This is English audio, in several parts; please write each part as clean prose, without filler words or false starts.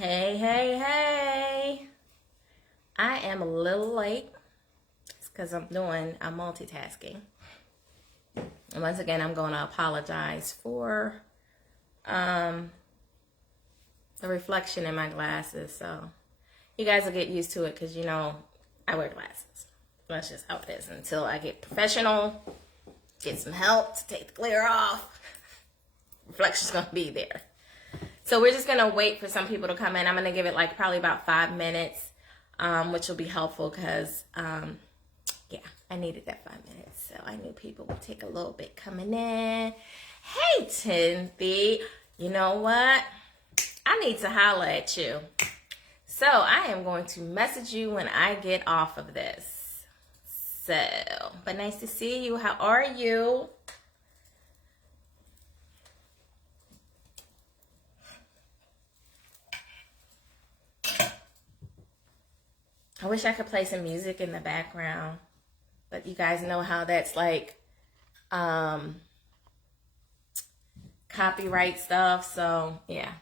Hey, hey, hey. I am a little late. It's because I'm multitasking. And once again, I'm going to apologize for the reflection in my glasses. So you guys will get used to it because, I wear glasses. That's just how it is until I get professional, get some help to take the glare off. Reflection's going to be there. So we're just going to wait for some people to come in. I'm going to give it like probably about 5 minutes, which will be helpful because, I needed that 5 minutes. So I knew people would take a little bit coming in. Hey, Timothy, you know what? I need to holler at you. So I am going to message you when I get off of this. So, but nice to see you. How are you? I wish I could play some music in the background, but you guys know how that's like copyright stuff, so yeah.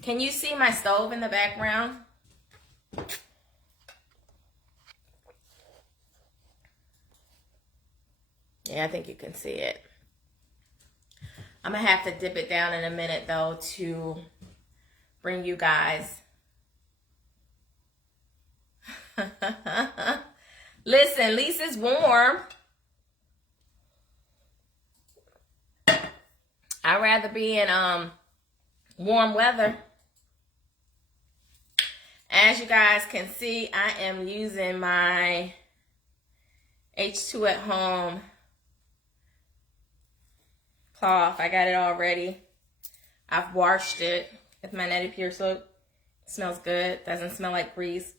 Can you see my stove in the background? Yeah, I think you can see it. I'm gonna have to dip it down in a minute though to bring you guys. Listen, at least it's warm. I'd rather be in warm weather. As you guys can see, I am using my H2 at home cloth. I got it all ready. I've washed it with my Neti Pure soap. It smells good. Doesn't smell like grease,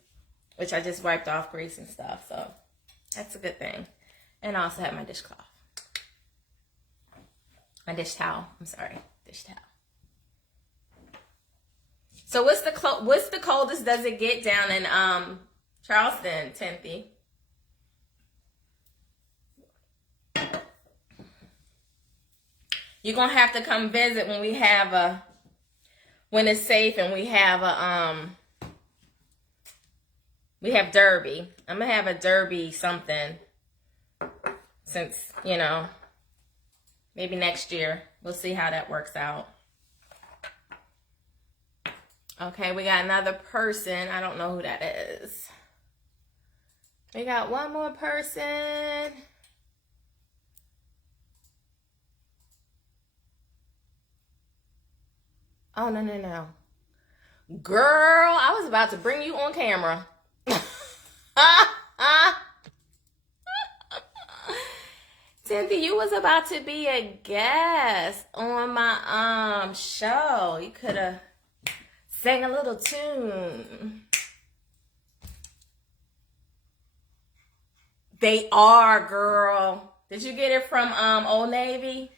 which I just wiped off grease and stuff. So that's a good thing. And I also have my dishcloth. My dish towel. I'm sorry. Dish towel. So what's the coldest does it get down in Charleston, Timothy? You're gonna have to come visit when when it's safe and we have Derby. I'm gonna have a Derby something since, maybe next year. We'll see how that works out. Okay, we got another person. I don't know who that is. We got one more person. Oh, no. Girl, I was about to bring you on camera. Cynthia, you was about to be a guest on my show. You could have sang a little tune. They are, girl. Did you get it from Old Navy?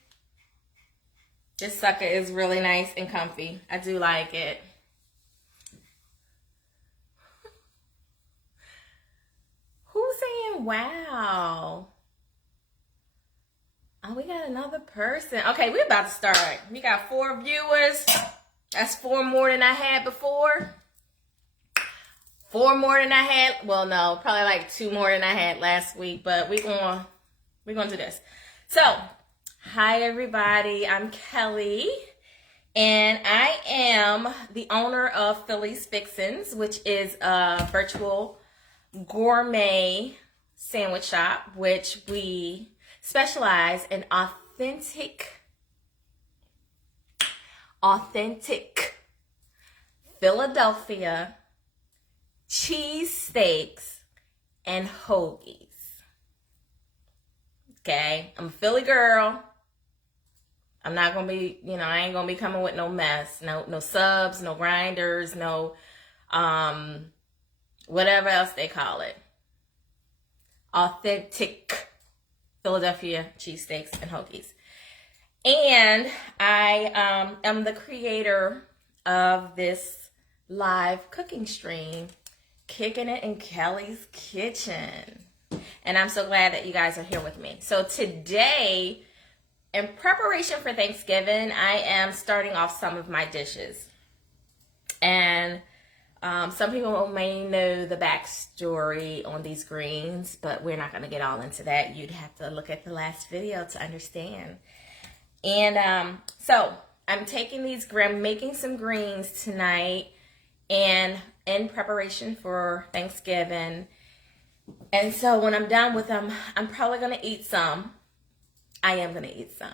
This sucker is really nice and comfy. I do like it. Who's saying wow? Oh, we got another person. Okay, we're about to start. We got 4 viewers. That's 4 more than I had before. 4 more than I had. Well, no, probably like 2 more than I had last week. But we're gonna do this. So, hi everybody. I'm Kelly, and I am the owner of Philly's Fixins, which is a virtual gourmet sandwich shop, which we specialize in authentic Philadelphia cheesesteaks and hoagies. Okay, I'm a Philly girl. I'm not gonna be, I ain't gonna be coming with no mess, no subs, no grinders, no whatever else they call it. Authentic Philadelphia cheesesteaks and hoagies. And I am the creator of this live cooking stream, Kicking It in Kelly's Kitchen. And I'm so glad that you guys are here with me. So today, in preparation for Thanksgiving, I am starting off some of my dishes. And some people may know the backstory on these greens, but we're not going to get all into that. You'd have to look at the last video to understand. And so I'm taking these, I'm making some greens tonight and in preparation for Thanksgiving. And so when I'm done with them, I'm probably going to eat some. I am going to eat some.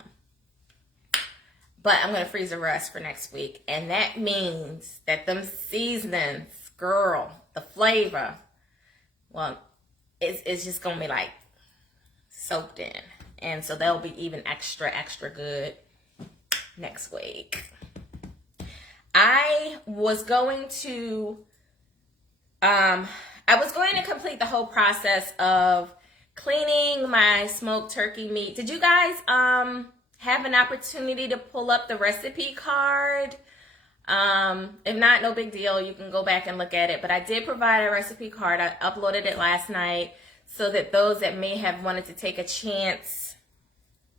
But I'm going to freeze the rest for next week. And that means that them seasonings, girl, the flavor, well, it's just going to be like soaked in. And so they'll be even extra, extra good next week. I was going to complete the whole process of cleaning my smoked turkey meat. Did you guys have an opportunity to pull up the recipe card? If not, no big deal. You can go back and look at it. But I did provide a recipe card. I uploaded it last night so that those that may have wanted to take a chance,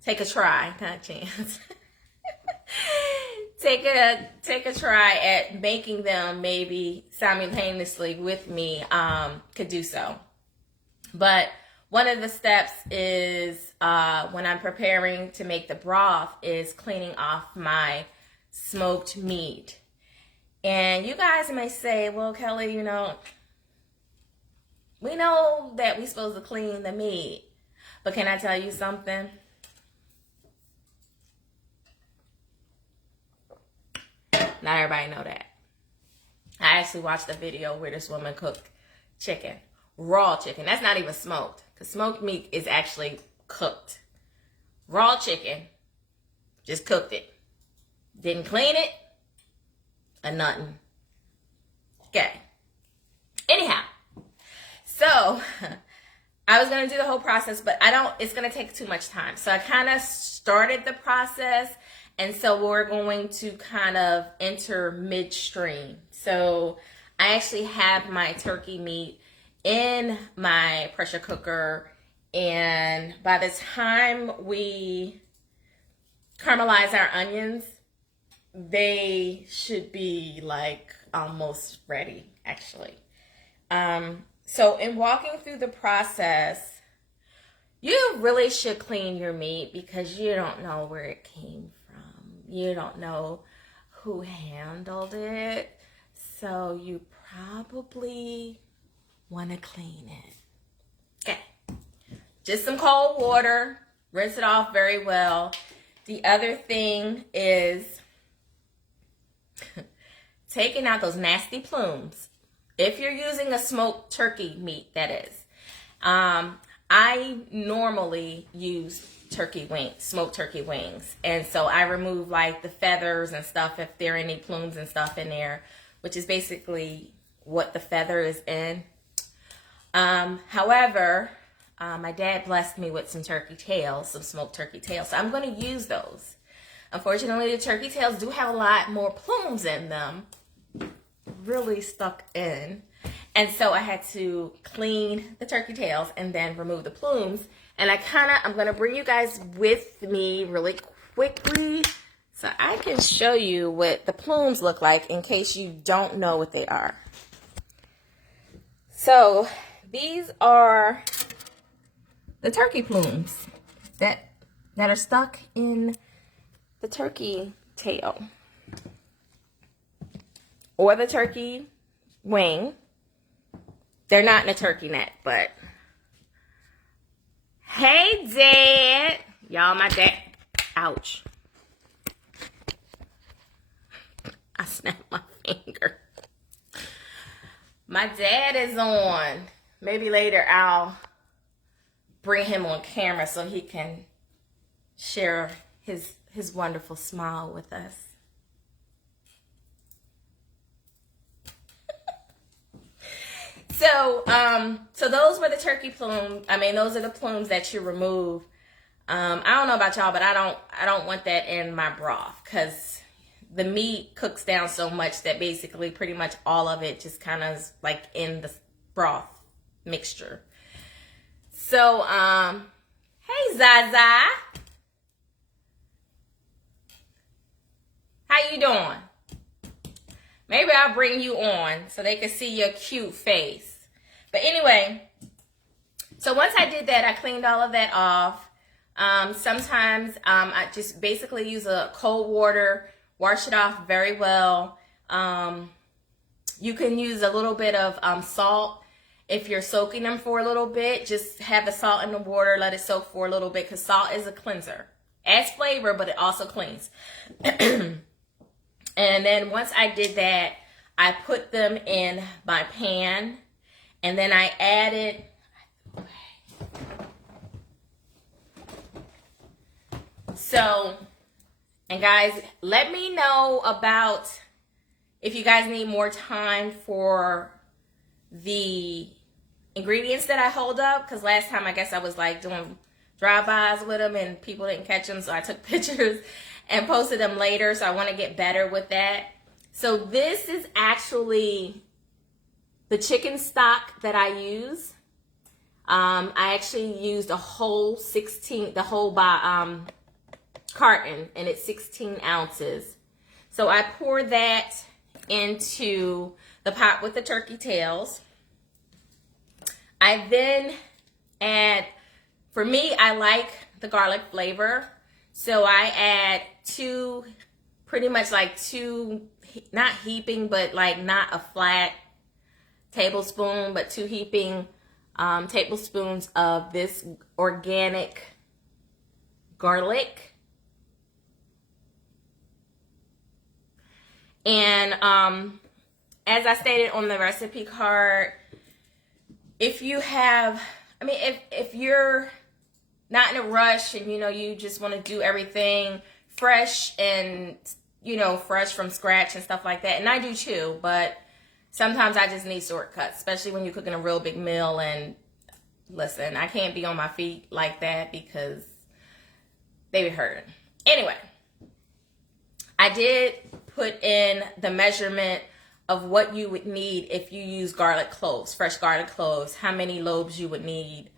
take a try, not a chance, take a try at making them maybe simultaneously with me could do so. But one of the steps is when I'm preparing to make the broth is cleaning off my smoked meat. And you guys may say, well, Kelly, you know, we know that we're supposed to clean the meat. But can I tell you something? Not everybody know that. I actually watched a video where this woman cooked chicken, raw chicken. That's not even smoked, because smoked meat is actually cooked. Raw chicken, just cooked it. Didn't clean it or nothing. Okay. Anyhow, so I was going to do the whole process, but it's going to take too much time. So I kind of started the process. And so we're going to kind of enter midstream. So I actually have my turkey meat in my pressure cooker. And by the time we caramelize our onions, they should be like almost ready, actually. So in walking through the process, you really should clean your meat because you don't know where it came from. You don't know who handled it, so you probably want to clean it. Okay, just some cold water, rinse it off very well. The other thing is taking out those nasty plumes. If you're using a smoked turkey meat, that is. I normally use smoked turkey wings. And so I remove like the feathers and stuff if there are any plumes and stuff in there, which is basically what the feather is in. However, my dad blessed me with some turkey tails, some smoked turkey tails. So I'm going to use those. Unfortunately, the turkey tails do have a lot more plumes in them, really stuck in. And so I had to clean the turkey tails and then remove the plumes. And I'm going to bring you guys with me really quickly so I can show you what the plumes look like in case you don't know what they are. So these are the turkey plumes that are stuck in the turkey tail or the turkey wing. They're not in a turkey neck, but hey, Dad. Y'all, my dad. Ouch. I snapped my finger. My dad is on. Maybe later I'll bring him on camera so he can share his wonderful smile with us. So those were the turkey plumes. I mean, those are the plumes that you remove. I don't know about y'all, but I don't want that in my broth because the meat cooks down so much that basically pretty much all of it just kind of is like in the broth mixture. So, hey Zaza. How you doing? Maybe I'll bring you on so they can see your cute face. But anyway, so once I did that, I cleaned all of that off. Sometimes I just basically use a cold water, wash it off very well. You can use a little bit of salt if you're soaking them for a little bit. Just have the salt in the water, let it soak for a little bit, because salt is a cleanser. Adds flavor, but it also cleans. And then once I did that, I put them in my pan, and then I added, so, and guys, let me know about if you guys need more time for the ingredients that I hold up, because last time I guess I was like doing drive-bys with them and people didn't catch them, so I took pictures and posted them later, so I want to get better with that. So this is actually the chicken stock that I use. I actually used a whole 16, the whole carton, and it's 16 ounces. So I pour that into the pot with the turkey tails. I then add, for me, I like the garlic flavor. So I add pretty much like two, not heaping, but like not a flat tablespoon, but 2 heaping tablespoons of this organic garlic. And as I stated on the recipe card, if you have, if you're not in a rush and, you just want to do everything fresh and, fresh from scratch and stuff like that. And I do too, but sometimes I just need shortcuts, especially when you're cooking a real big meal. And listen, I can't be on my feet like that because they be hurting. Anyway, I did put in the measurement of what you would need if you use garlic cloves, fresh garlic cloves, how many lobes you would need.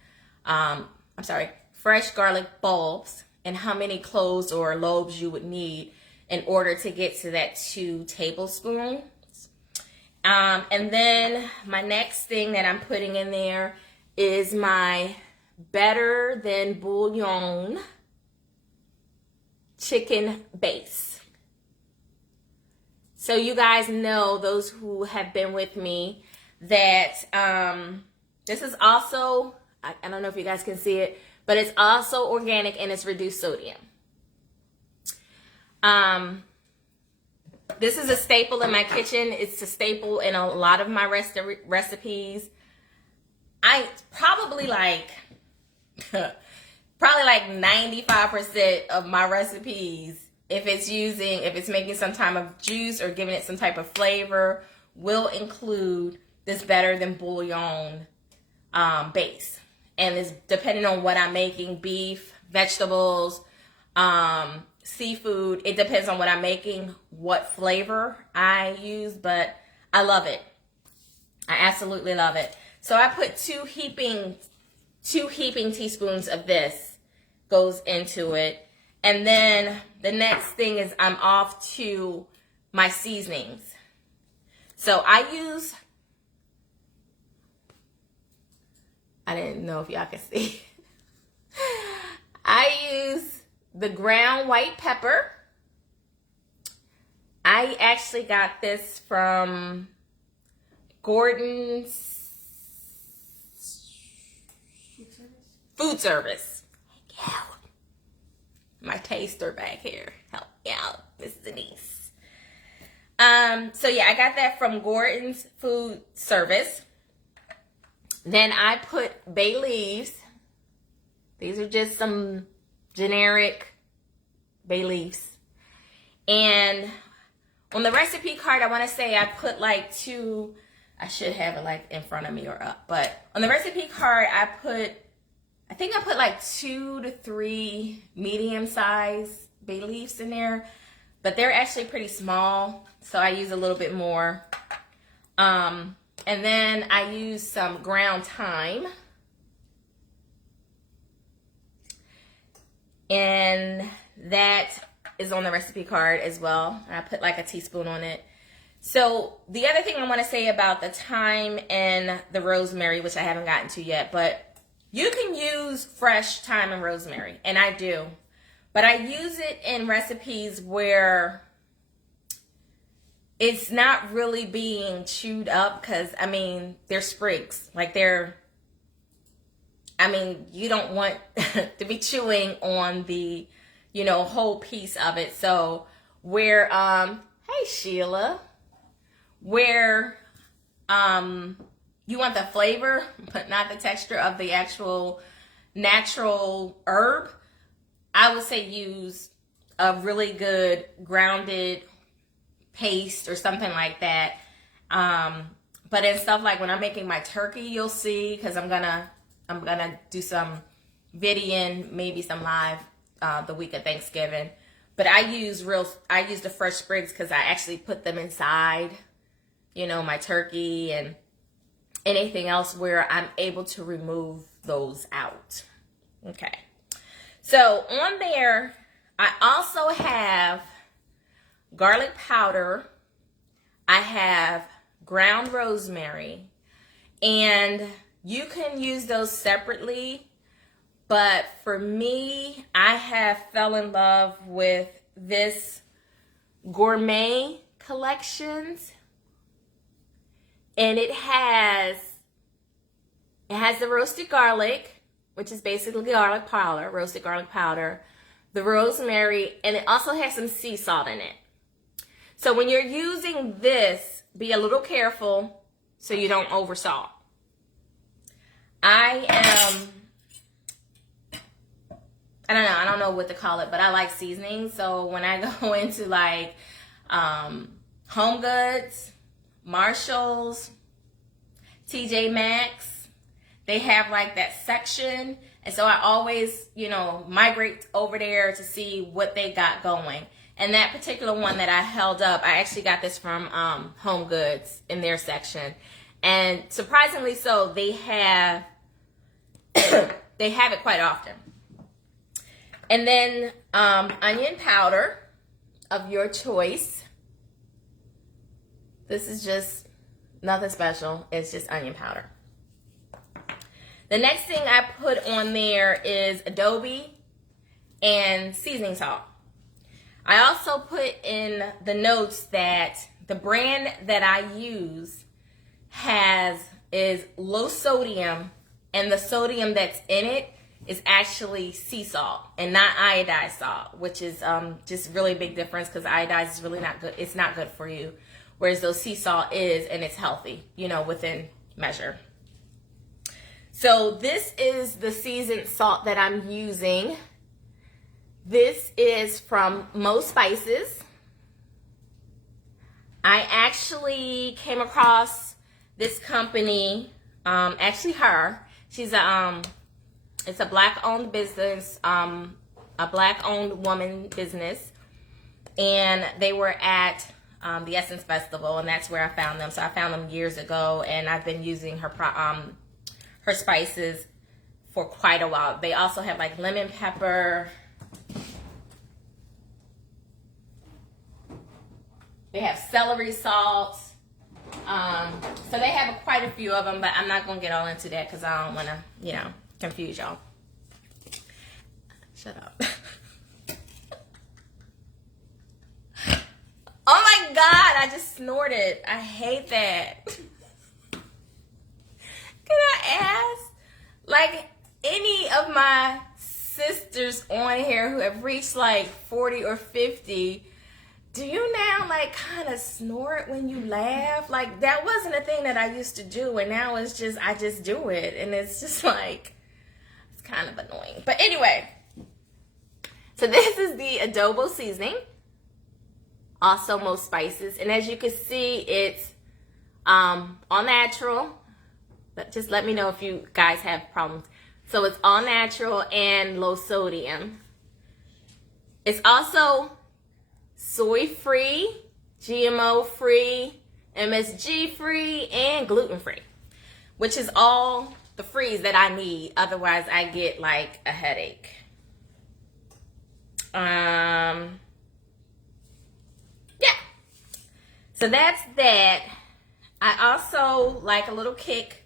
Fresh garlic bulbs, and how many cloves or lobes you would need in order to get to that 2 tablespoons. And then my next thing that I'm putting in there is my better than bouillon chicken base. So you guys know, those who have been with me, that this is also, I don't know if you guys can see it, but it's also organic and it's reduced sodium. This is a staple in my kitchen. It's a staple in a lot of my recipes. I probably like 95% of my recipes, if it's making some type of juice or giving it some type of flavor, will include this better than bouillon base. And it's depending on what I'm making, beef, vegetables, seafood. It depends on what I'm making, what flavor I use, but I love it. I absolutely love it. So I put 2 heaping teaspoons of this goes into it. And then the next thing is I'm off to my seasonings. So I didn't know if y'all can see. I use the ground white pepper. I actually got this from Gordon's Food Service. Yeah. My taster back here. Help me out, Miss Denise. So yeah, I got that from Gordon's Food Service. Then I put bay leaves. These are just some generic bay leaves. And on the recipe card, I want to say I put like 2, I should have it like in front of me or up. But on the recipe card, I think I put like 2 to 3 medium-sized bay leaves in there. But they're actually pretty small, so I use a little bit more. And then I use some ground thyme. And that is on the recipe card as well. And I put like a teaspoon on it. So the other thing I want to say about the thyme and the rosemary, which I haven't gotten to yet, but you can use fresh thyme and rosemary, and I do. But I use it in recipes where it's not really being chewed up, because, I mean, they're sprigs. Like, you don't want to be chewing on the, whole piece of it. So where, hey Sheila, where you want the flavor but not the texture of the actual natural herb, I would say use a really good grounded paste or something like that. But in stuff like when I'm making my turkey, you'll see, because I'm gonna do some videoing, maybe some live the week of Thanksgiving. But I use the fresh sprigs because I actually put them inside, my turkey and anything else where I'm able to remove those out. Okay. So on there, I also have garlic powder. I have ground rosemary, and you can use those separately. But for me, I have fell in love with this gourmet collections. And it has the roasted garlic, which is basically garlic powder, roasted garlic powder, the rosemary, and it also has some sea salt in it. So when you're using this, be a little careful so you don't oversalt. I don't know what to call it, but I like seasoning. So when I go into like Home Goods, Marshalls, TJ Maxx, they have like that section. And so I always, migrate over there to see what they got going. And that particular one that I held up, I actually got this from Home Goods in their section. And surprisingly so, they have it quite often. And then onion powder of your choice. This is just nothing special. It's just onion powder. The next thing I put on there is adobe and seasoning salt. I also put in the notes that the brand that I use is low sodium, and the sodium that's in it is actually sea salt and not iodized salt, which is just really a big difference, because iodized is really not good. It's not good for you, whereas those sea salt is, and it's healthy, within measure. So this is the seasoned salt that I'm using. This is from Most Spices. I actually came across this company, actually her. She's it's a black-owned business, a black-owned woman business, and they were at the Essence Festival, and that's where I found them. So I found them years ago, and I've been using her spices for quite a while. They also have like lemon pepper. They have celery salt. So they have quite a few of them, but I'm not going to get all into that because I don't want to, confuse y'all. Shut up. Oh my God, I just snorted. I hate that. Can I ask, like, any of my sisters on here who have reached like 40 or 50, do you now like kind of snort when you laugh? Like, that wasn't a thing that I used to do, and now it's just, I just do it, and it's just like, it's kind of annoying. But anyway, so this is the adobo seasoning, also Most Spices, and as you can see, it's all natural. But just let me know if you guys have problems. So it's all natural and low sodium. It's also soy-free, GMO-free, MSG-free, and gluten-free, which is all the frees that I need. Otherwise, I get like a headache. Yeah. So that's that. I also like a little kick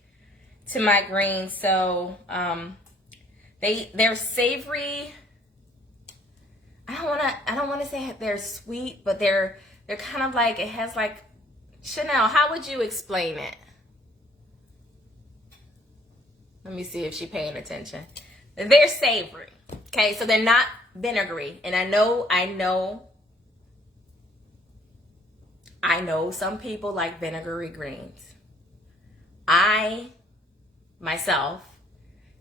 to my greens. So they're savory. I don't wanna say they're sweet, but they're kind of like, it has like, Chanel, how would you explain it? Let me see if she's paying attention. They're savory. Okay, so they're not vinegary. And I know some people like vinegary greens. I, myself,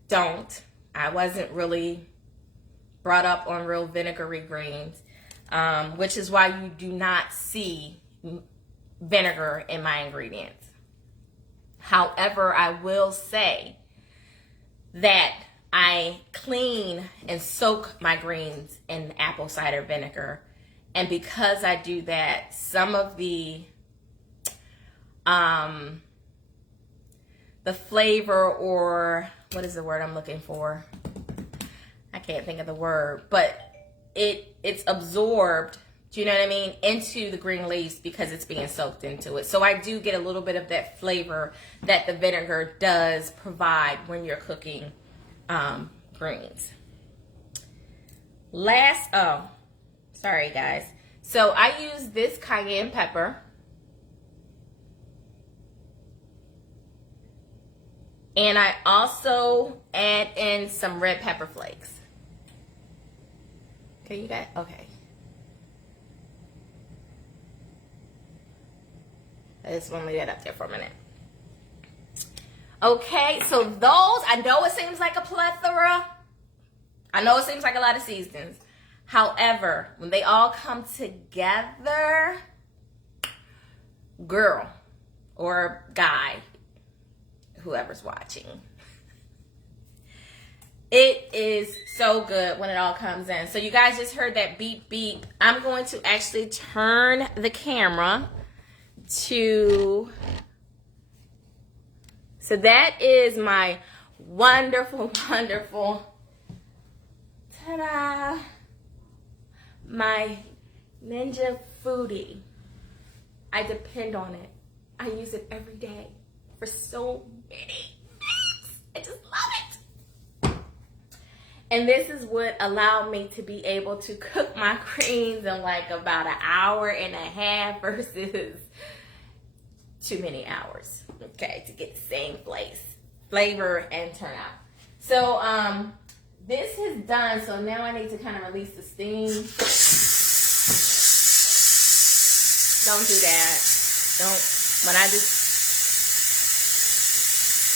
don't. I wasn't really brought up on real vinegary greens, which is why you do not see vinegar in my ingredients. However, I will say that I clean and soak my greens in apple cider vinegar. And because I do that, some of the flavor, or what is the word I'm looking for? I can't think of the word, but it's absorbed, do you know what I mean, into the green leaves because it's being soaked into it. So I do get a little bit of that flavor that the vinegar does provide when you're cooking greens. Sorry guys. So I use this cayenne pepper. And I also add in some red pepper flakes. Okay, you got, okay. I just want to leave that up there for a minute. Okay, so those, I know it seems like a plethora. I know it seems like a lot of seasonings. However, when they all come together, girl or guy, whoever's watching, it is so good when it all comes in. So you guys just heard that beep beep. I'm going to actually turn the camera to, so that is my wonderful, wonderful, ta-da, my Ninja Foodie. I depend on it. I use it every day for so many things. I just love it. And this is what allowed me to be able to cook my greens in like about an hour and a half versus too many hours, okay, to get the same flavor and turnout. So this is done, so now I need to kind of release the steam. Don't do that. Don't, when I just,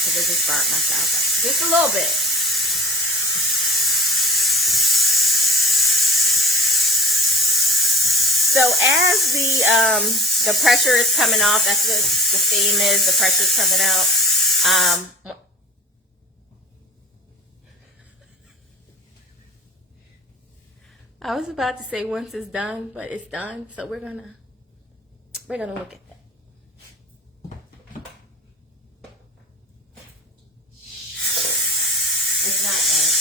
because I just burnt myself up. Just a little bit. So as the pressure is coming off, that's what the steam is, the pressure is coming out. I was about to say once it's done, but it's done, so we're gonna look at that. It's not done.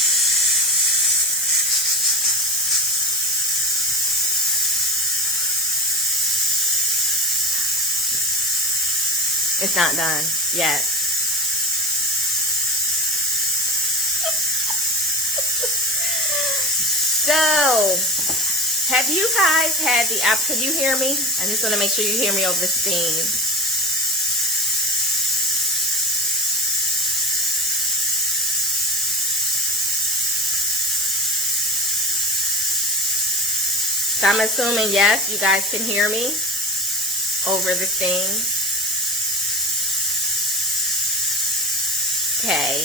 It's not done yet. So, have you guys had the app? Can you hear me? I just want to make sure you hear me over the steam. So I'm assuming yes, you guys can hear me over the steam. Okay.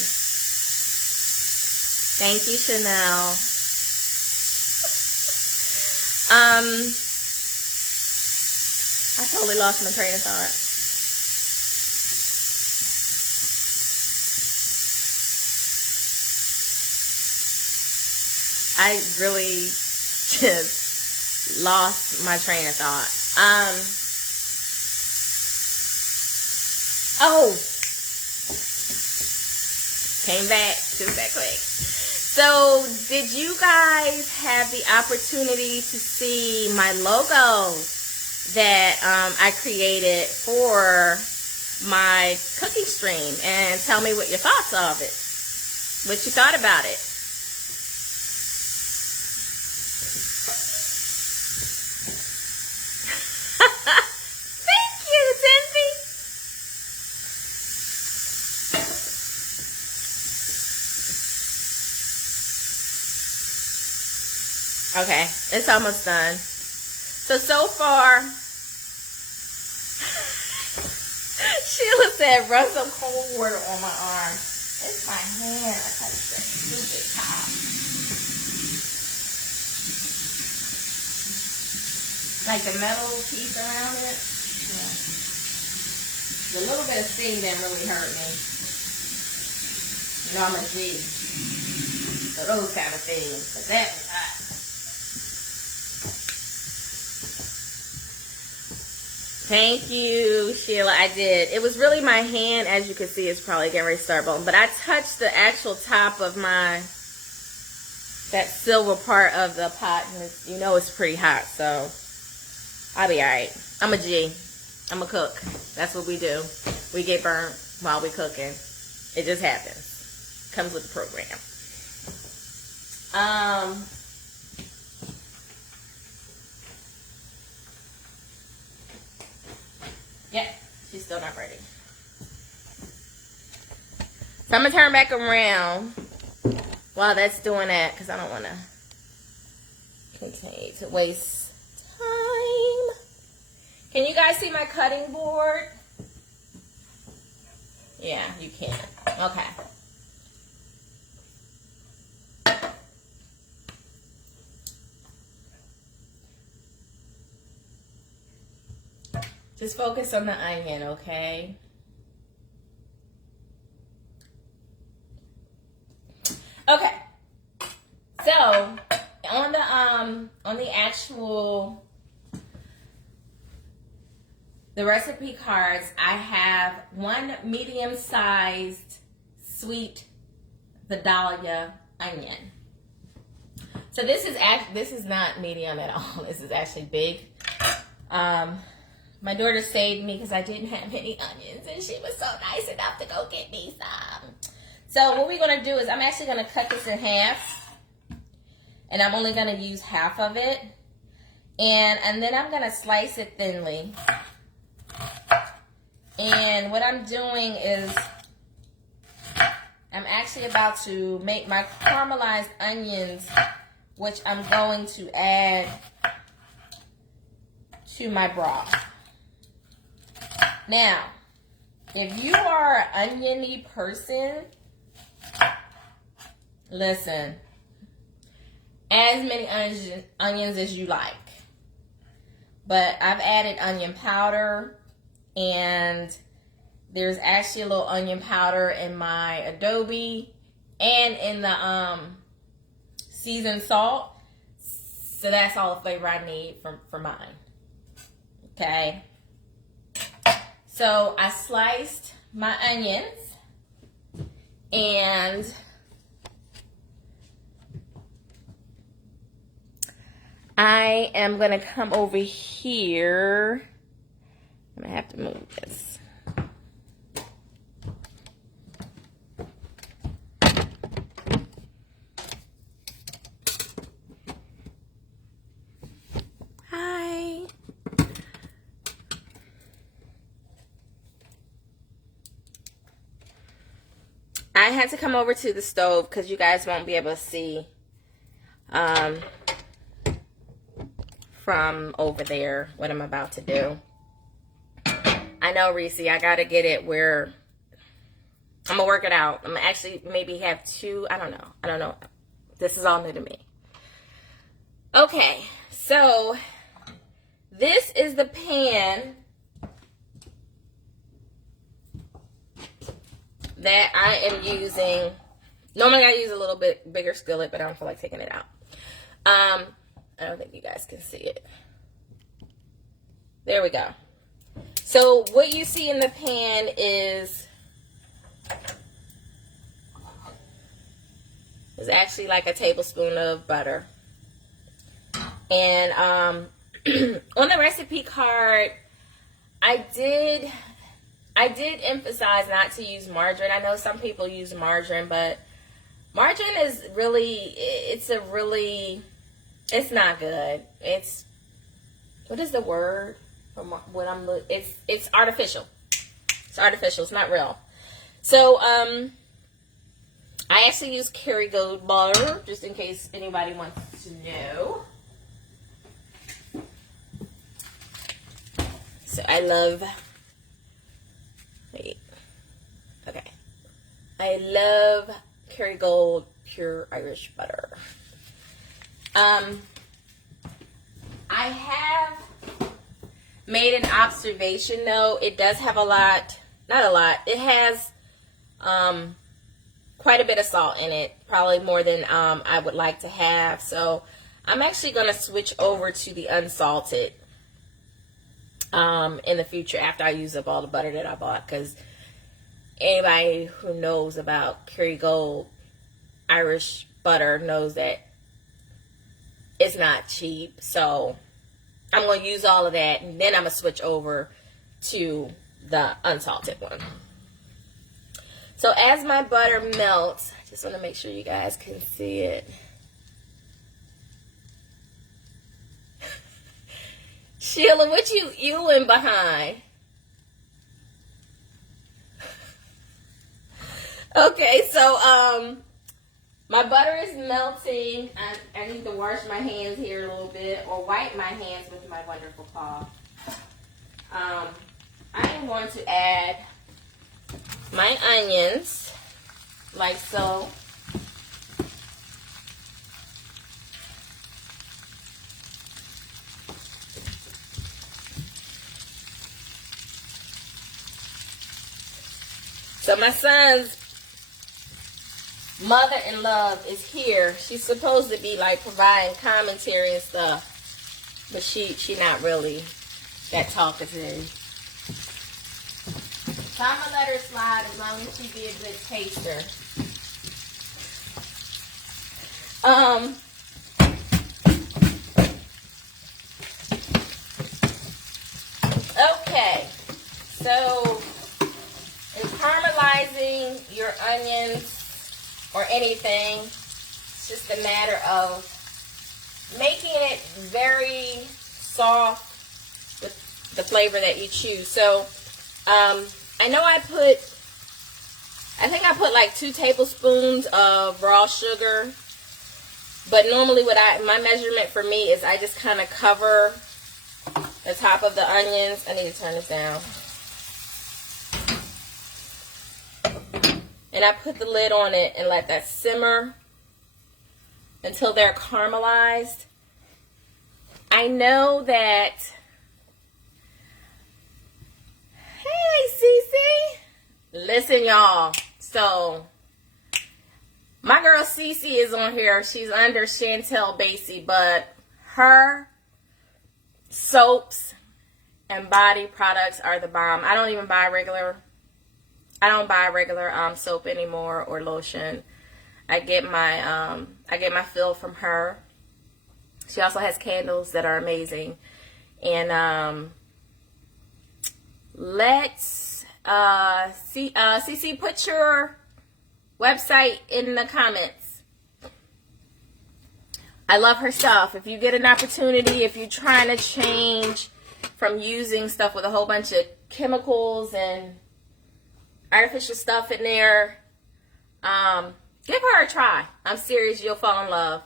Thank you, Chanel. I totally lost my train of thought. I really just lost my train of thought. Oh, came back just that quick. So, did you guys have the opportunity to see my logo that I created for my cooking stream, and tell me what your thoughts of it, what you thought about it. Thank you, Tinsy. Okay, it's almost done. So far, Sheila said, rub some cold water on my arm. It's my hand. I touched that stupid top. Like the metal piece around it. Yeah. The little bit of steam didn't really hurt me. You know, I'm a G. So those kind of things. But that was hot. Thank you, Sheila. I did. It was really my hand, as you can see, it's probably getting ready to start bubbling. But I touched the actual top of that silver part of the pot, and you know it's pretty hot, so I'll be all right. I'm a G. I'm a cook. That's what we do. We get burnt while we cooking. It just happens. Comes with the program. Yeah, she's still not ready. So I'm going to turn back around while that's doing that, because I don't want to continue to waste time. Can you guys see my cutting board? Yeah, you can. Okay. Just focus on the onion, okay? Okay. So, on the actual recipe cards, I have one medium-sized sweet Vidalia onion. So this is not medium at all. This is actually big. My daughter saved me because I didn't have any onions, and she was so nice enough to go get me some. So what we're going to do is I'm actually going to cut this in half, and I'm only going to use half of it, and then I'm going to slice it thinly. And what I'm doing is I'm actually about to make my caramelized onions, which I'm going to add to my broth. Now, if you are an oniony person, listen, as many onions as you like. But I've added onion powder, and there's actually a little onion powder in my adobe and in the seasoned salt. So that's all the flavor I need for mine. Okay. So I sliced my onions, and I am going to come over here. I'm going to have to move this. Hi. I had to come over to the stove because you guys won't be able to see from over there what I'm about to do. I know, Reese, I got to get it where I'm going to work it out. I'm going to actually maybe have two. I don't know. This is all new to me. Okay, so this is the pan that I am using. Normally I use a little bit bigger skillet, but I don't feel like taking it out. I don't think you guys can see it. There we go. So what you see in the pan is actually like a tablespoon of butter. And On the recipe card, I did emphasize not to use margarine. I know some people use margarine, but margarine is really, it's not good. What is the word? It's artificial. It's artificial. It's not real. So, I actually use Kerrygold butter, just in case anybody wants to know. So I love Kerrygold pure Irish butter. I have made an observation though. It does have not a lot. It has quite a bit of salt in it, probably more than I would like to have. So I'm actually going to switch over to the unsalted in the future after I use up all the butter that I bought, because anybody who knows about Kerrygold Irish butter knows that it's not cheap. So I'm going to use all of that, and then I'm going to switch over to the unsalted one. So as my butter melts, I just want to make sure you guys can see it. Sheila, what you in behind? Okay, so my butter is melting. I need to wash my hands here a little bit, or wipe my hands with my wonderful cloth. I am going to add my onions, like so. So my son's mother-in-law is here. She's supposed to be like providing commentary and stuff, but she not really that talkative. So I'm gonna let her slide as long as she be a good taster. Okay, so in caramelizing your onions or anything, it's just a matter of making it very soft with the flavor that you choose. So I know I think I put like 2 tablespoons of raw sugar, but normally my measurement for me is I just kind of cover the top of the onions. I need to turn this down. And I put the lid on it and let that simmer until they're caramelized. I know that. Hey, Cece. Listen, y'all. So, my girl Cece is on here. She's under Chantel Basie, but her soaps and body products are the bomb. I don't buy regular soap anymore or lotion. I get my fill from her. She also has candles that are amazing. And let's CC, put your website in the comments. I love her stuff. If you get an opportunity, if you're trying to change from using stuff with a whole bunch of chemicals and artificial stuff in there, give her a try. I'm serious, you'll fall in love.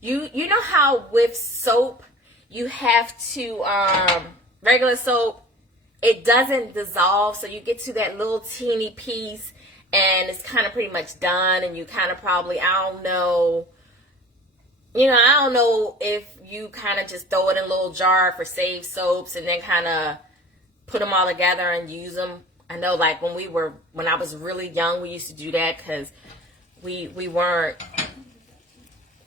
You know how with soap you have to regular soap, it doesn't dissolve, so you get to that little teeny piece and it's kind of pretty much done, and you kind of probably, I don't know if you kind of just throw it in a little jar for save soaps and then kind of put them all together and use them. I know, like when I was really young, we used to do that because we weren't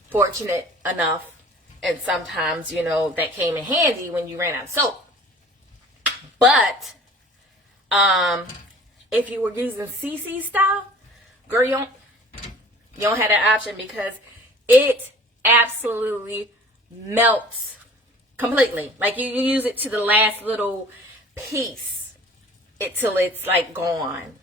fortunate enough, and sometimes, that came in handy when you ran out of soap. But if you were using CC style, girl, you don't have that option, because it absolutely melts completely. Like you use it to the last little piece till it's like gone.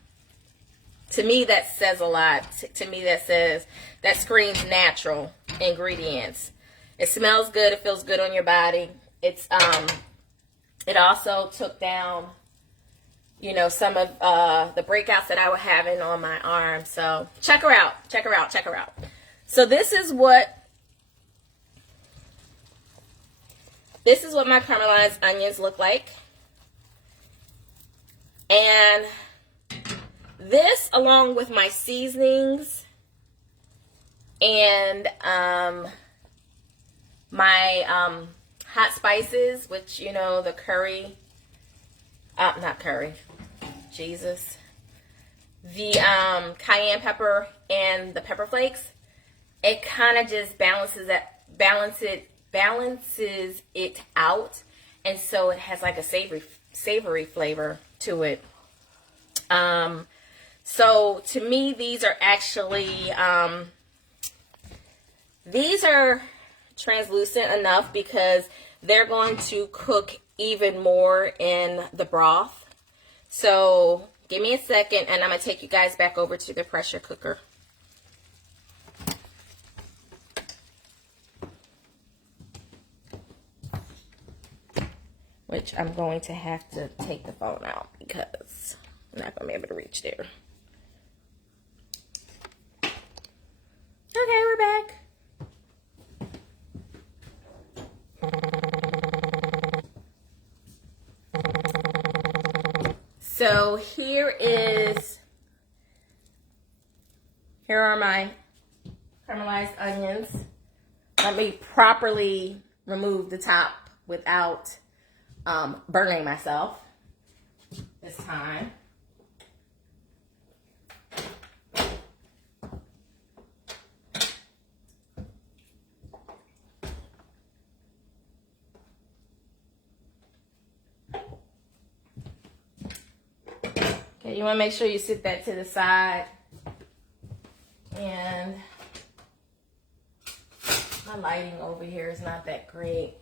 To me, that says a lot. To me, that screams natural ingredients. It smells good. It feels good on your body. It also took down, you know, some of the breakouts that I was having on my arm. So check her out. Check her out. Check her out. So this is what my caramelized onions look like. And this, along with my seasonings and my hot spices, which, you know, the curry, not curry, Jesus, the cayenne pepper and the pepper flakes, it kind of just balances it out, and so it has like a savory flavor to it. So to me, these are actually these are translucent enough because they're going to cook even more in the broth. So give me a second and I'm going to take you guys back over to the pressure cooker. Which I'm going to have to take the phone out because I'm not going to be able to reach there. Okay, we're back. So here are my caramelized onions. Let me properly remove the top without burning myself this time. Okay, you want to make sure you sit that to the side. And my lighting over here is not that great.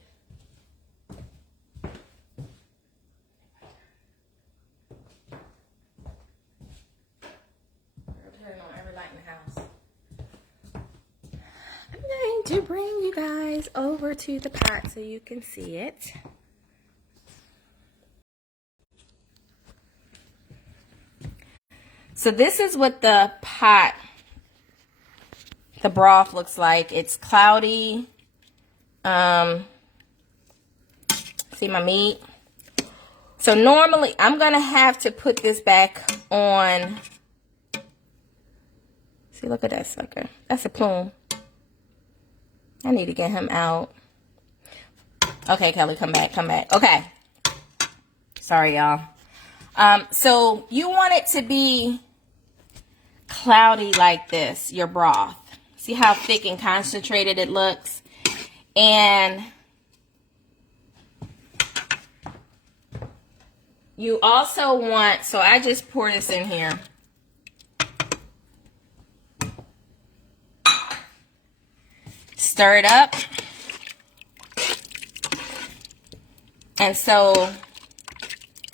I'm going to bring you guys over to the pot so you can see it. So this is what the pot, the broth looks like. It's cloudy. See my meat? So normally I'm going to have to put this back on. See, look at that sucker. That's a plume. I need to get him out. Okay, Kelly, come back, come back. Okay. Sorry, y'all. So you want it to be cloudy like this, your broth. See how thick and concentrated it looks? And you also want, so I just pour this in here. Stir it up. And so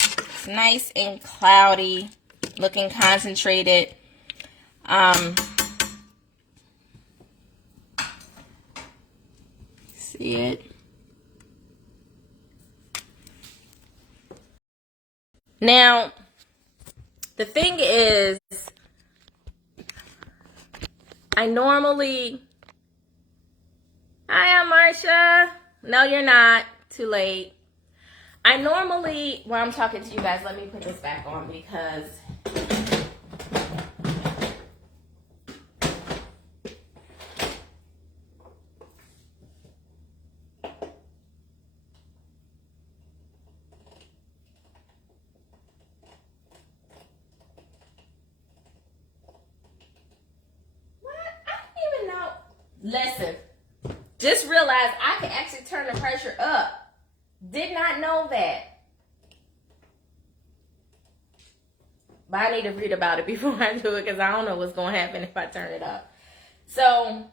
it's nice and cloudy, looking concentrated. See it? Now, the thing is, I normally... Hi, I'm Marsha. No, you're not. Too late. I normally, while I'm talking to you guys, let me put this back on because what? I didn't even know. Listen. Just realized I can actually turn the pressure up. Did not know that. But I need to read about it before I do it because I don't know what's going to happen if I turn it up. So,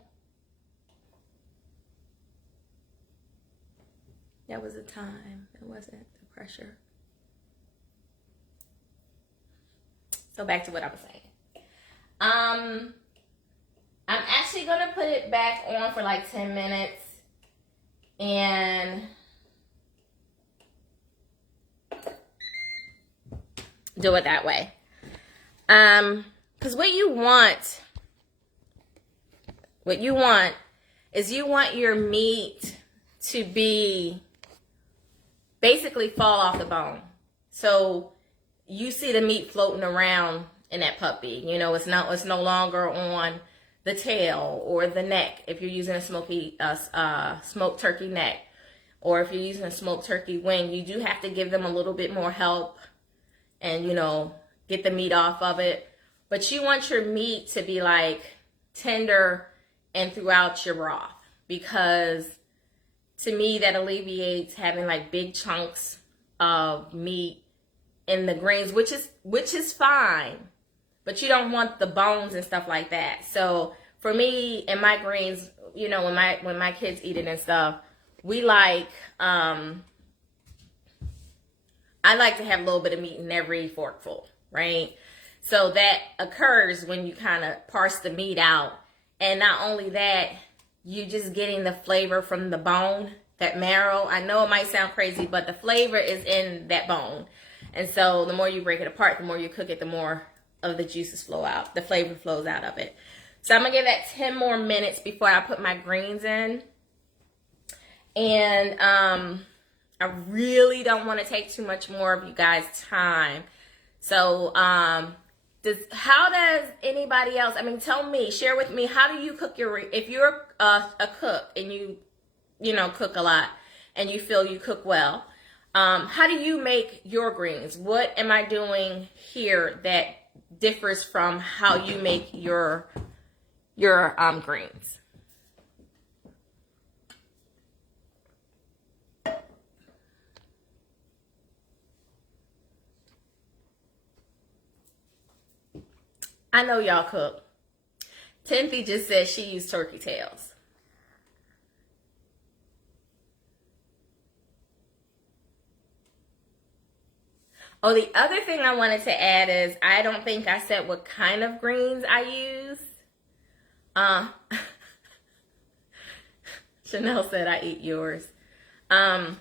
That was a time. It wasn't the pressure. So back to what I was saying. I'm actually going to put it back on for like 10 minutes. And do it that way. Because what you want is you want your meat to be basically fall off the bone. So you see the meat floating around in that puppy. You know, it's no longer on the tail or the neck if you're using a smoked turkey neck, or if you're using a smoked turkey wing. You do have to give them a little bit more help and, you know, get the meat off of it. But you want your meat to be like tender and throughout your broth, because to me that alleviates having like big chunks of meat in the greens, which is fine, but you don't want the bones and stuff like that. So for me, in my greens, you know, when my kids eat it and stuff, we like I like to have a little bit of meat in every forkful, right? So that occurs when you kind of parse the meat out. And not only that, you're just getting the flavor from the bone, that marrow. I know it might sound crazy, but the flavor is in that bone. And so the more you break it apart, the more you cook it, the more of the juices flow out. The flavor flows out of it. So I'm going to give that 10 more minutes before I put my greens in. And I really don't want to take too much more of you guys' time. So how does anybody else, I mean, tell me, share with me, how do you cook your, if you're a cook and you know, cook a lot and you feel you cook well, how do you make your greens? What am I doing here that differs from how you make your greens? I know y'all cook. Timothy just said she used turkey tails. Oh, the other thing I wanted to add is I don't think I said what kind of greens I use. Chanel said I eat yours. I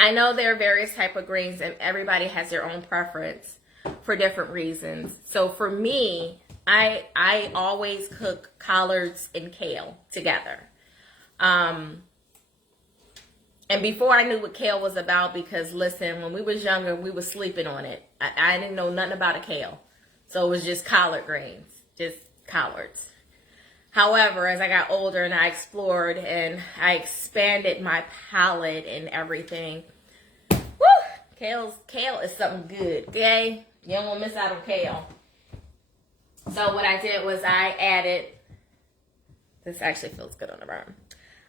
know there are various type of greens and everybody has their own preference for different reasons. So for me, I always cook collards and kale together. And before I knew what kale was about, because listen, when we was younger, we was sleeping on it. I didn't know nothing about a kale. So it was just collard greens, just collards. However, as I got older and I explored and I expanded my palate and everything, kale is something good, okay? You don't want to miss out on kale. So what I did was I added, this actually feels good on the burn.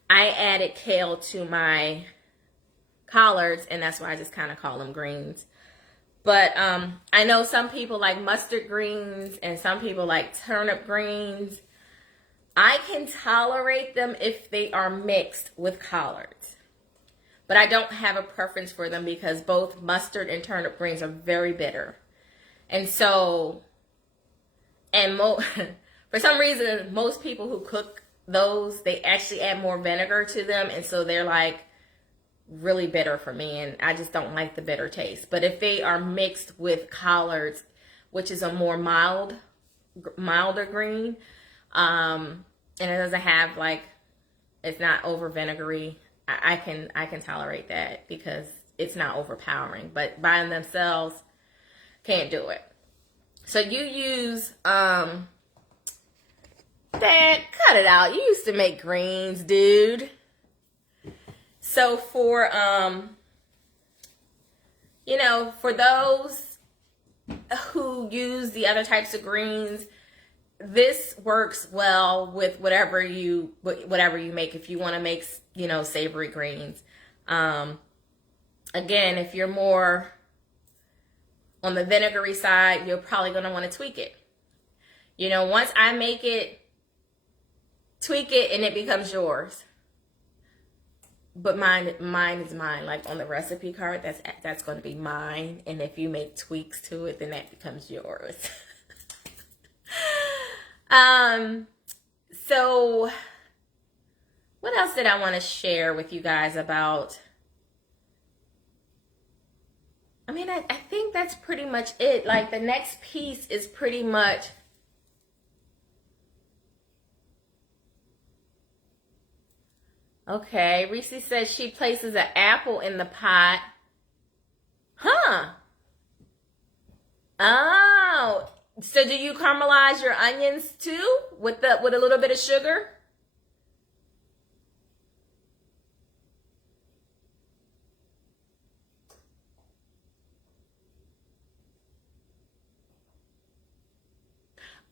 I added kale to my collards, and that's why I just kind of call them greens. But I know some people like mustard greens and some people like turnip greens. I can tolerate them if they are mixed with collards. But I don't have a preference for them because both mustard and turnip greens are very bitter. And so, for some reason, most people who cook those, they actually add more vinegar to them. And so they're like really bitter for me. And I just don't like the bitter taste. But if they are mixed with collards, which is a more milder green, and it doesn't have like, it's not over vinegary, I can tolerate that because it's not overpowering. But by themselves, can't do it. So you use, Dad, cut it out. You used to make greens, dude. So for, you know, for those who use the other types of greens, this works well with whatever you make. If you want to make, you know, savory greens. Again, if you're more on the vinegary side, you're probably going to want to tweak it. You know, once I make it, tweak it, and it becomes yours. but mine is mine. Like on the recipe card, that's going to be mine. And if you make tweaks to it, then that becomes yours. So what else did I want to share with you guys about? I mean, I think that's pretty much it. Like the next piece is pretty much, okay, Reese says she places an apple in the pot. Huh. Oh, so do you caramelize your onions too with a little bit of sugar?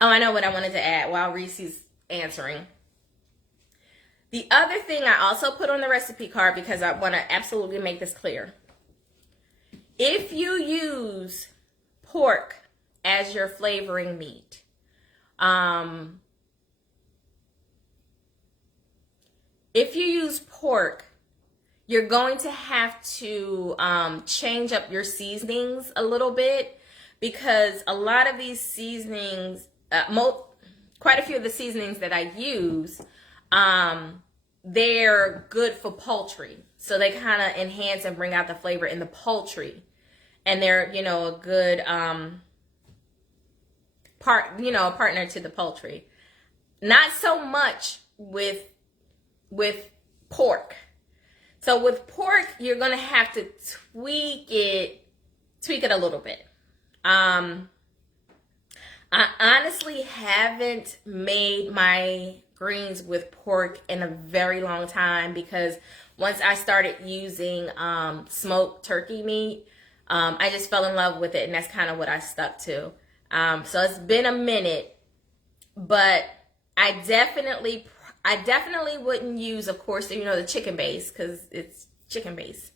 Oh, I know what I wanted to add while Reese's answering. The other thing I also put on the recipe card, because I want to absolutely make this clear. If you use pork as your flavoring meat, if you use pork, you're going to have to change up your seasonings a little bit, because a lot of these seasonings, quite a few of the seasonings that I use, they're good for poultry. So they kind of enhance and bring out the flavor in the poultry. And they're, a good partner to the poultry. Not so much with pork. So with pork, you're going to have to tweak it a little bit. I honestly haven't made my greens with pork in a very long time, because once I started using smoked turkey meat, I just fell in love with it, and that's kind of what I stuck to. So it's been a minute, but I definitely wouldn't use, of course, the chicken base, because it's chicken base.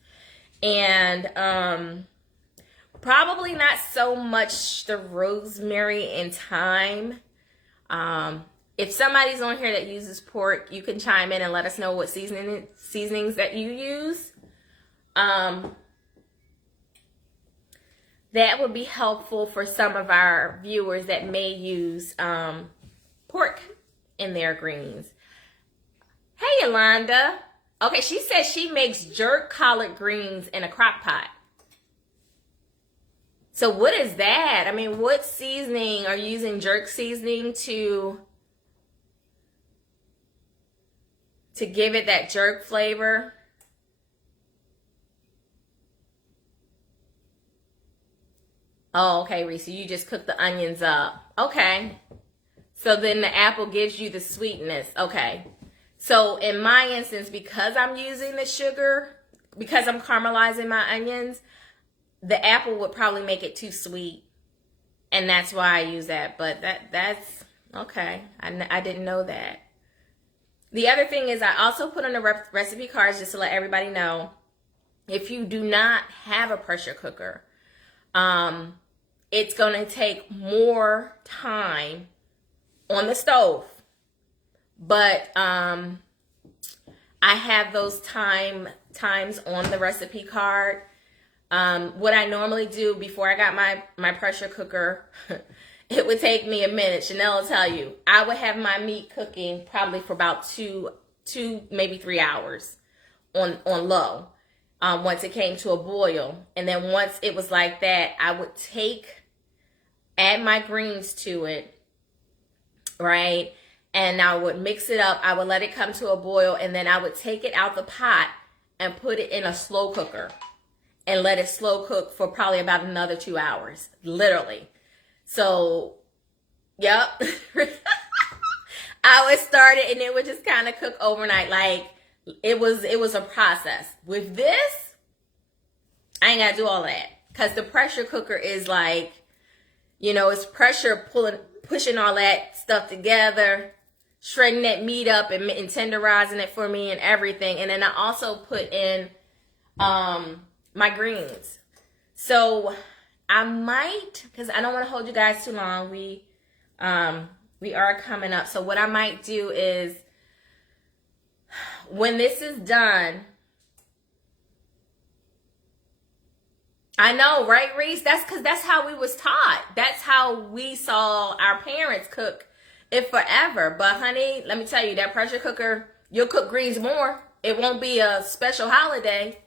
And probably not so much the rosemary and thyme. If somebody's on here that uses pork, you can chime in and let us know what seasonings that you use. That would be helpful for some of our viewers that may use pork in their greens. Hey, Yolanda. Okay, she says she makes jerk collard greens in a crock pot. So what is that? I mean, what seasoning are you using? Jerk seasoning to give it that jerk flavor? Oh, okay, Reese, you just cook the onions up. Okay. So then the apple gives you the sweetness. Okay. So in my instance, because I'm using the sugar, because I'm caramelizing my onions, the apple would probably make it too sweet, and that's why I use that. But that's okay. I didn't know that. The other thing is, I also put on the recipe cards, just to let everybody know, if you do not have a pressure cooker, it's going to take more time on the stove. But I have those times on the recipe card. What I normally do before I got my pressure cooker, it would take me a minute. Chanel will tell you, I would have my meat cooking probably for about two, maybe 3 hours on low. Once it came to a boil. And then once it was like that, I would add my greens to it, right? And I would mix it up. I would let it come to a boil, and then I would take it out the pot and put it in a slow cooker and let it slow cook for probably about another 2 hours, literally. So, yep. I would start it, and it would just kind of cook overnight. Like, it was a process. With this, I ain't got to do all that, because the pressure cooker is like, it's pressure pushing all that stuff together, shredding that meat up and tenderizing it for me and everything. And then I also put in my greens. So I might, because I don't want to hold you guys too long. We are coming up. So what I might do is, when this is done, I know, right, Reese? That's because that's how we was taught. That's how we saw our parents cook it forever. But honey, let me tell you, that pressure cooker, you'll cook greens more. It won't be a special holiday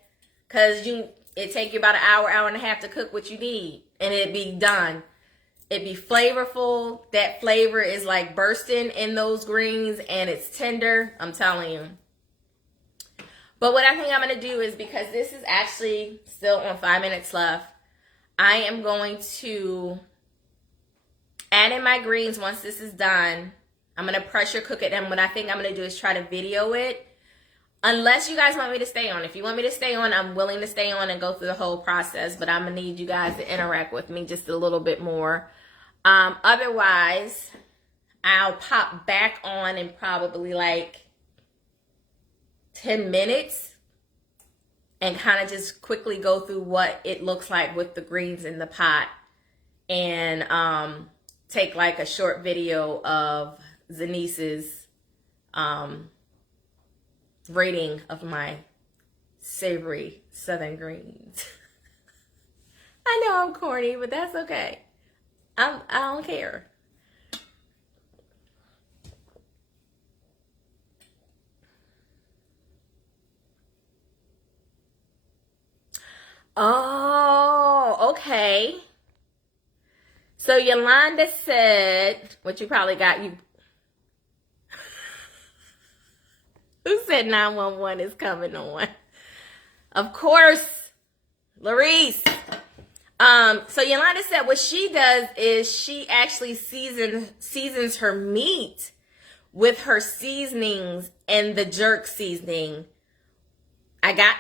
because it take you about an hour, hour and a half to cook what you need, and it'd be done. It'd be flavorful. That flavor is like bursting in those greens, and it's tender. I'm telling you. But what I think I'm going to do is, because this is actually still on 5 minutes left, I am going to add in my greens once this is done. I'm going to pressure cook it. And what I think I'm going to do is try to video it. Unless you guys want me to stay on. If you want me to stay on, I'm willing to stay on and go through the whole process. But I'm going to need you guys to interact with me just a little bit more. Otherwise, I'll pop back on in probably like 10 minutes and kind of just quickly go through what it looks like with the greens in the pot, and take like a short video of Zanice's rating of my savory southern greens. I know I'm corny, but that's okay. I don't care. Oh, okay. So Yolanda said, what you probably got, you. Who said 911 is coming on? Of course, Larice. So Yolanda said what she does is she actually seasons her meat with her seasonings and the jerk seasoning. I got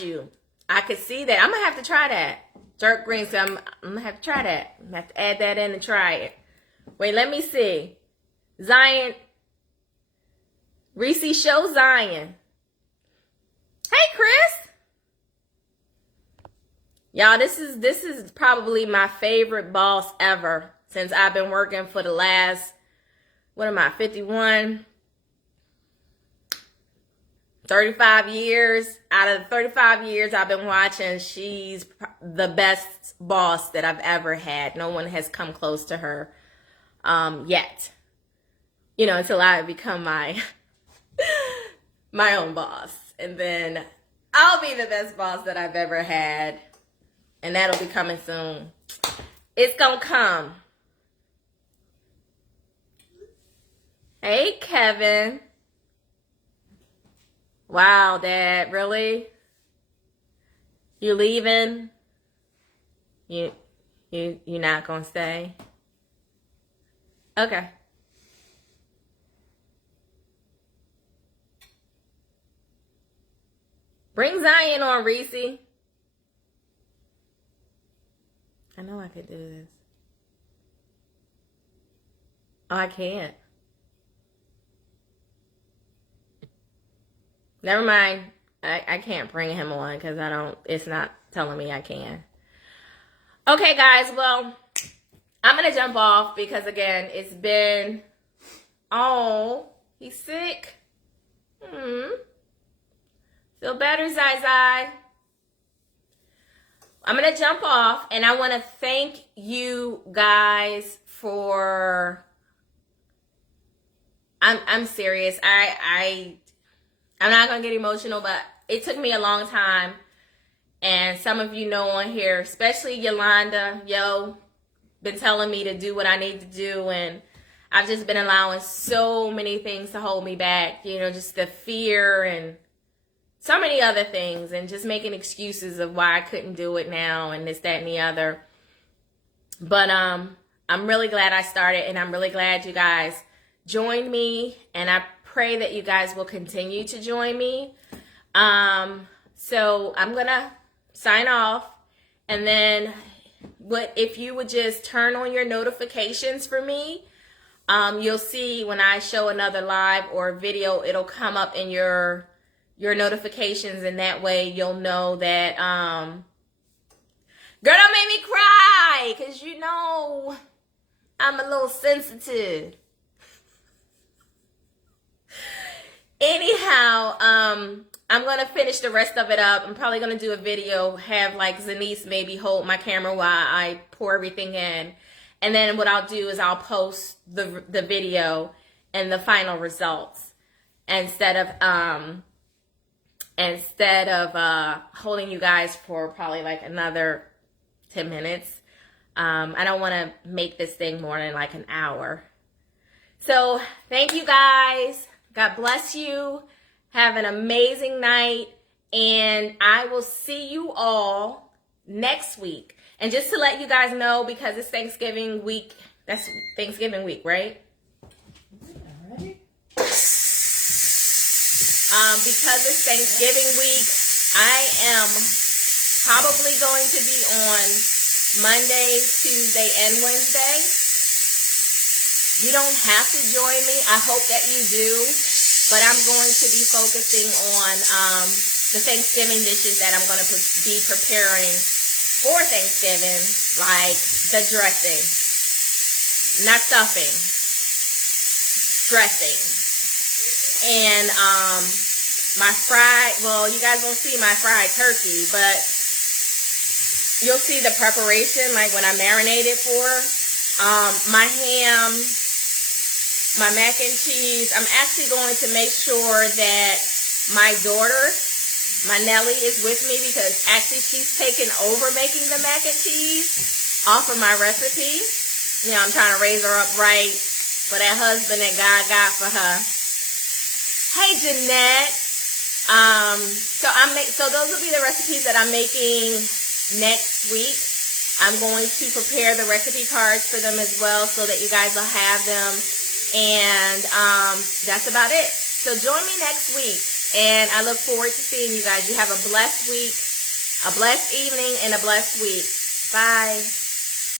you. I could see that. I'm going to have to try that. Jerk greens. So I'm going to have to try that. I'm going to have to add that in and try it. Wait, let me see. Zion. Reese, show Zion. Hey, Chris. Y'all, this is probably my favorite boss ever since I've been working for the last, what am I, 51? 35 years. Out of the 35 years I've been watching, she's the best boss that I've ever had. No one has come close to her yet. You know, until I become my own boss. And then I'll be the best boss that I've ever had. And that'll be coming soon. It's gonna come. Hey, Kevin. Wow, Dad, really? You leaving? You're not gonna stay? Okay. Bring Zion on, Reese. I know I could do this. Oh, I can't. Never mind. I can't bring him on because it's not telling me I can. Okay, guys. Well, I'm going to jump off because, again, it's been, he's sick. Feel better, Zai. I'm going to jump off, and I want to thank you guys for, I'm serious. I'm not going to get emotional, but it took me a long time. And some of you know on here, especially Yolanda, been telling me to do what I need to do. And I've just been allowing so many things to hold me back. You know, just the fear and so many other things. And just making excuses of why I couldn't do it now and this, that, and the other. But I'm really glad I started. And I'm really glad you guys joined me. And I pray that you guys will continue to join me. So I'm gonna sign off, and then if you would just turn on your notifications for me, you'll see when I show another live or video, it'll come up in your notifications, and that way you'll know that girl, don't make me cry, because you know I'm a little sensitive. Anyhow, I'm going to finish the rest of it up. I'm probably going to do a video, have like Zanice maybe hold my camera while I pour everything in. And then what I'll do is I'll post the video and the final results instead of holding you guys for probably like another 10 minutes. I don't want to make this thing more than like an hour. So thank you guys. God bless you. Have an amazing night. And I will see you all next week. And just to let you guys know, because it's Thanksgiving week, that's Thanksgiving week, right? Because it's Thanksgiving week, I am probably going to be on Monday, Tuesday, and Wednesday. You don't have to join me. I hope that you do. But I'm going to be focusing on the Thanksgiving dishes that I'm going to be preparing for Thanksgiving, like the dressing, not stuffing, dressing. And my fried, well, you guys won't see my fried turkey, but you'll see the preparation, like when I marinate it for my ham, my mac and cheese. I'm actually going to make sure that my daughter, my Nellie, is with me, because actually she's taken over making the mac and cheese off of my recipe. You know, I'm trying to raise her up right for that husband that God got for her. Hey, Jeanette. So those will be the recipes that I'm making next week. I'm going to prepare the recipe cards for them as well, so that you guys will have them. And that's about it. So join me next week. And I look forward to seeing you guys. You have a blessed week, a blessed evening, and a blessed week. Bye.